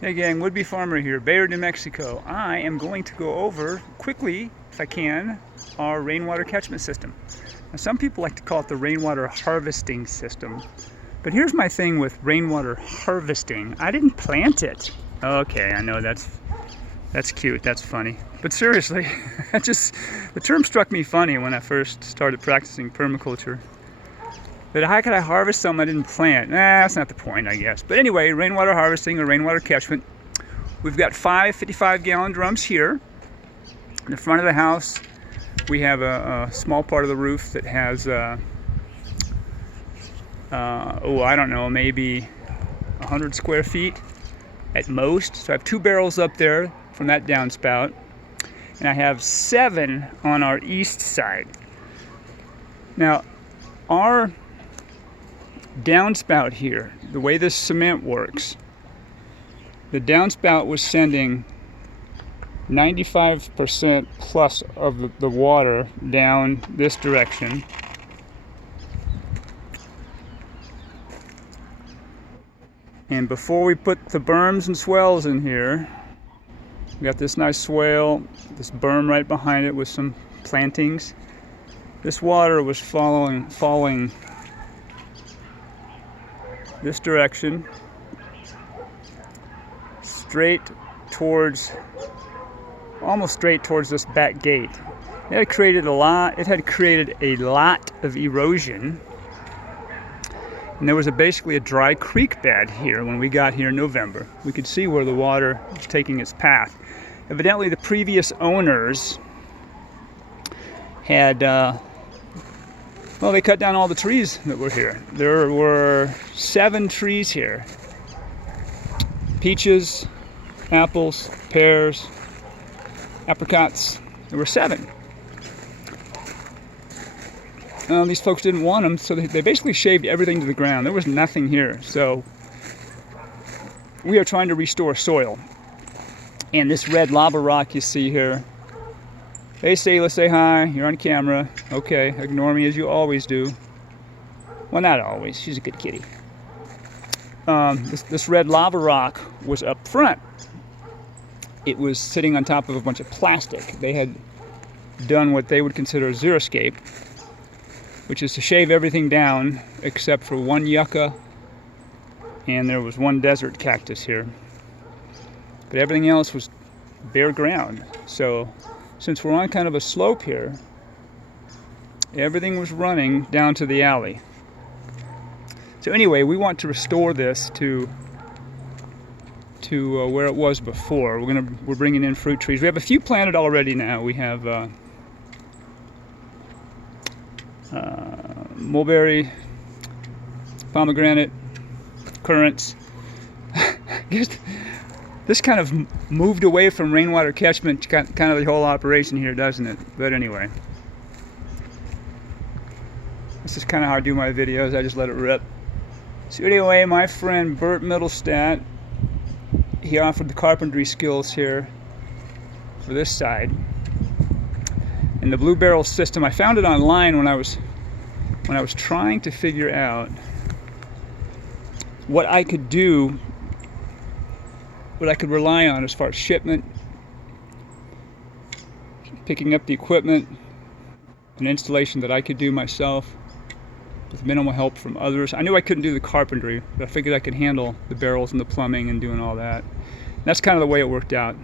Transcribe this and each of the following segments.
Hey gang, Would-Be Farmer here, Bayard, New Mexico. I am going to go over quickly, if I can, our rainwater catchment system. Now, some people like to call it the rainwater harvesting system. But here's my thing with rainwater harvesting. I didn't plant it. Okay, I know that's cute, that's funny. But seriously, the term struck me funny when I first started practicing permaculture. But how could I harvest something I didn't plant? That's not the point, I guess. But anyway, rainwater harvesting or rainwater catchment. We've got 5 55-gallon drums here. In the front of the house, we have a small part of the roof that has, I don't know, maybe 100 square feet at most. So I have 2 barrels up there from that downspout. And I have 7 on our east side. Now, our downspout here, the way this cement works, the downspout was sending 95% plus of the water down this direction. And before we put the berms and swales in here, we got this nice swale, this berm right behind it with some plantings. This water was falling this direction, almost straight towards this back gate. It had created a lot of erosion, and there was basically a dry creek bed here when we got here in November. We could see where the water was taking its path. Evidently, the previous owners had well, they cut down all the trees that were here. There were 7 trees here. Peaches, apples, pears, apricots. There were 7. These folks didn't want them, so they basically shaved everything to the ground. There was nothing here. So we are trying to restore soil. And this red lava rock you see here, hey Sayla, say hi, you're on camera. Okay, ignore me as you always do. Well, not always, she's a good kitty. This red lava rock was up front. It was sitting on top of a bunch of plastic. They had done what they would consider a xeriscape, which is to shave everything down except for 1 yucca, and there was 1 desert cactus here. But everything else was bare ground. So since we're on kind of a slope here, everything was running down to the alley. So anyway, we want to restore this to where it was before. We're bringing in fruit trees. We have a few planted already now. We have mulberry, pomegranate, currants. This kind of moved away from rainwater catchment, kind of the whole operation here, doesn't it? But anyway, this is kind of how I do my videos. I just let it rip. So anyway, my friend Bert Middlestat, he offered the carpentry skills here for this side. And the blue barrel system, I found it online when I was trying to figure out what I could do, what I could rely on as far as shipment, picking up the equipment, an installation that I could do myself with minimal help from others. I knew I couldn't do the carpentry, but I figured I could handle the barrels and the plumbing and doing all that. And that's kind of the way it worked out.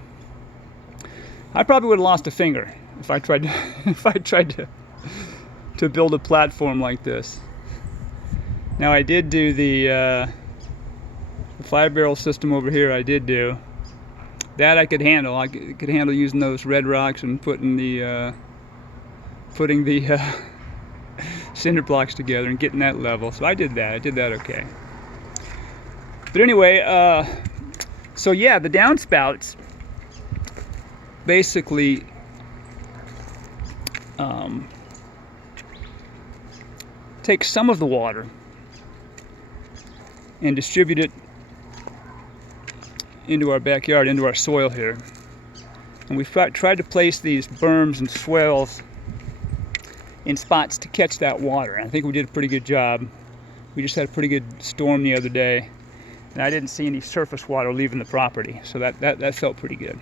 I probably would have lost a finger if I tried to build a platform like this. Now I did do the 5-barrel system over here. I did do that. I could handle. I could handle using those red rocks and putting the cinder blocks together and getting that level. So I did that. I did that okay. But anyway, so yeah, the downspouts basically take some of the water and distribute it into our backyard, into our soil here. And we've tried to place these berms and swales in spots to catch that water. I think we did a pretty good job. We just had a pretty good storm the other day. And I didn't see any surface water leaving the property, so that felt pretty good.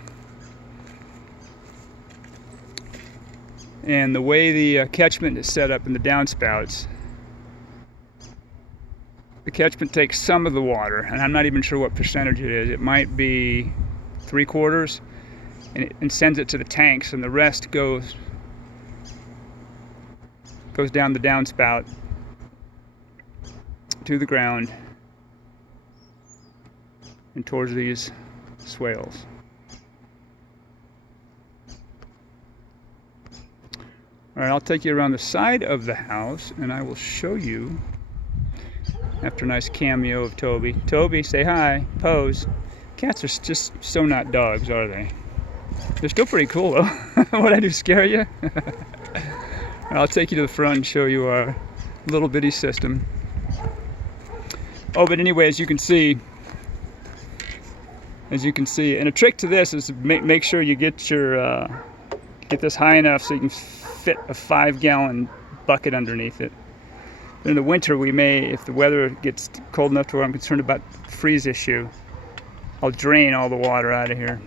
And the way the catchment is set up in the downspouts, the catchment takes some of the water, and I'm not even sure what percentage it is. It might be 3/4, and sends it to the tanks, and the rest goes down the downspout to the ground and towards these swales. All right, I'll take you around the side of the house and I will show you, after a nice cameo of Toby. Toby, say hi, pose. Cats are just so not dogs, are they? They're still pretty cool though. What'd I do, scare you? I'll take you to the front and show you our little bitty system. Oh, but anyway, as you can see, and a trick to this is to make sure you get your get this high enough so you can fit a 5-gallon bucket underneath it. But in the winter, we may, if the weather gets cold enough to where I'm concerned about the freeze issue, I'll drain all the water out of here.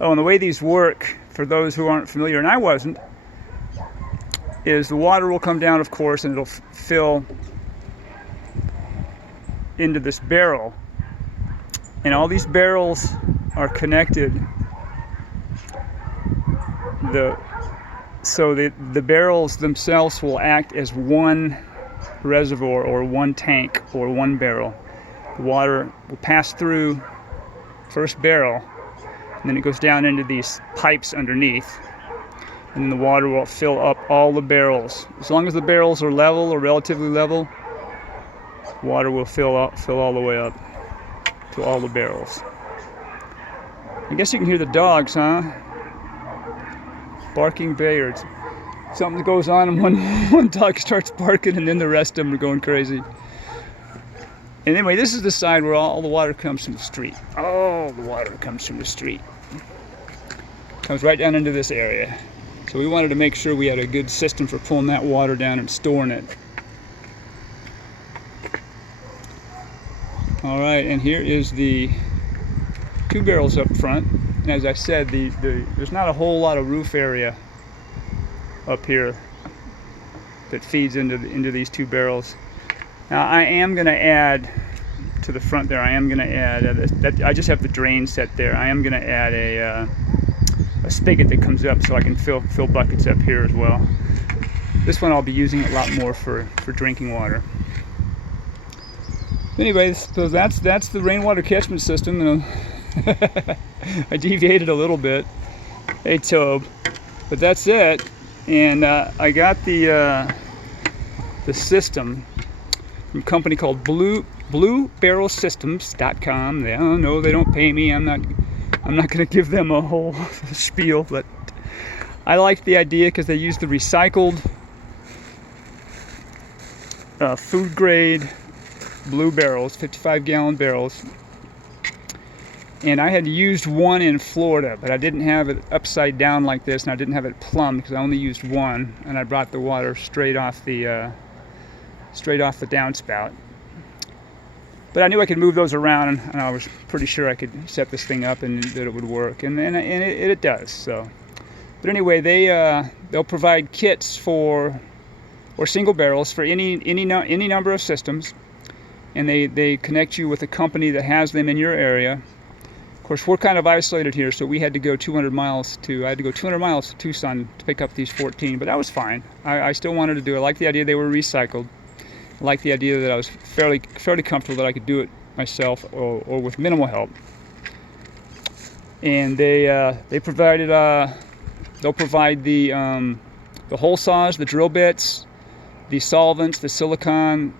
Oh, and the way these work, for those who aren't familiar, and I wasn't, is the water will come down, of course, and it'll fill into this barrel. And all these barrels are connected. So the barrels themselves will act as one reservoir or one tank or one barrel. The water will pass through first barrel, and then it goes down into these pipes underneath, and then the water will fill up all the barrels. As long as the barrels are level or relatively level, water will fill all the way up to all the barrels. I guess you can hear the dogs, huh? Barking Bayards. Something goes on and one dog starts barking and then the rest of them are going crazy. And anyway, this is the side where all the water comes from the street. All the water comes from the street. Comes right down into this area. So we wanted to make sure we had a good system for pulling that water down and storing it. All right, and here is the 2 barrels up front. And as I said, there's not a whole lot of roof area up here that feeds into these 2 barrels. Now I am going to add to the front there. I am going to add I just have the drain set there. I am going to add a spigot that comes up so I can fill buckets up here as well. This one I'll be using a lot more for drinking water. Anyway, so that's the rainwater catchment system. I deviated a little bit. Hey, Tobe. But that's it. And I got the system from a company called bluebarrelsystems.com. They don't know, they don't pay me. I'm not going to give them a whole spiel, but I like the idea because they use the recycled food grade blue barrels, 55-gallon barrels. And I had used one in Florida, but I didn't have it upside down like this, and I didn't have it plumbed because I only used one, and I brought the water straight off the downspout. But I knew I could move those around, and I was pretty sure I could set this thing up and that it would work, and it does. So, but anyway, they'll provide kits or single barrels for any number of systems, and they connect you with a company that has them in your area. Of course, we're kind of isolated here, so we had to go 200 miles to Tucson to pick up these 14, but that was fine. I still wanted to do it. I liked the idea they were recycled. I liked the idea that I was fairly comfortable that I could do it myself or with minimal help. And they'll provide the hole saws, the drill bits, the solvents, the silicone,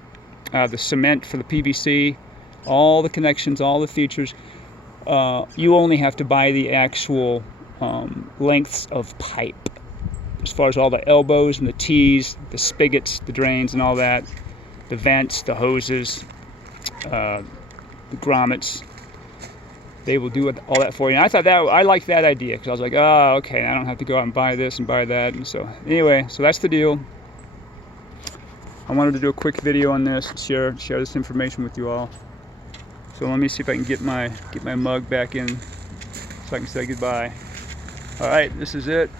the cement for the PVC, all the connections, all the features. You only have to buy the actual lengths of pipe, as far as all the elbows and the T's, the spigots, the drains and all that, the vents, the hoses, the grommets. They will do all that for you. And I liked that idea because I was like, oh, okay, I don't have to go out and buy this and buy that. And so anyway, so that's the deal. I wanted to do a quick video on this and share this information with you all. So let me see if I can get my mug back in so I can say goodbye. All right, this is it.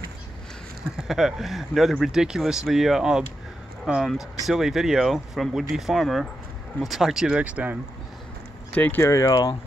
Another ridiculously silly video from Would Be Farmer. We'll talk to you next time. Take care, y'all.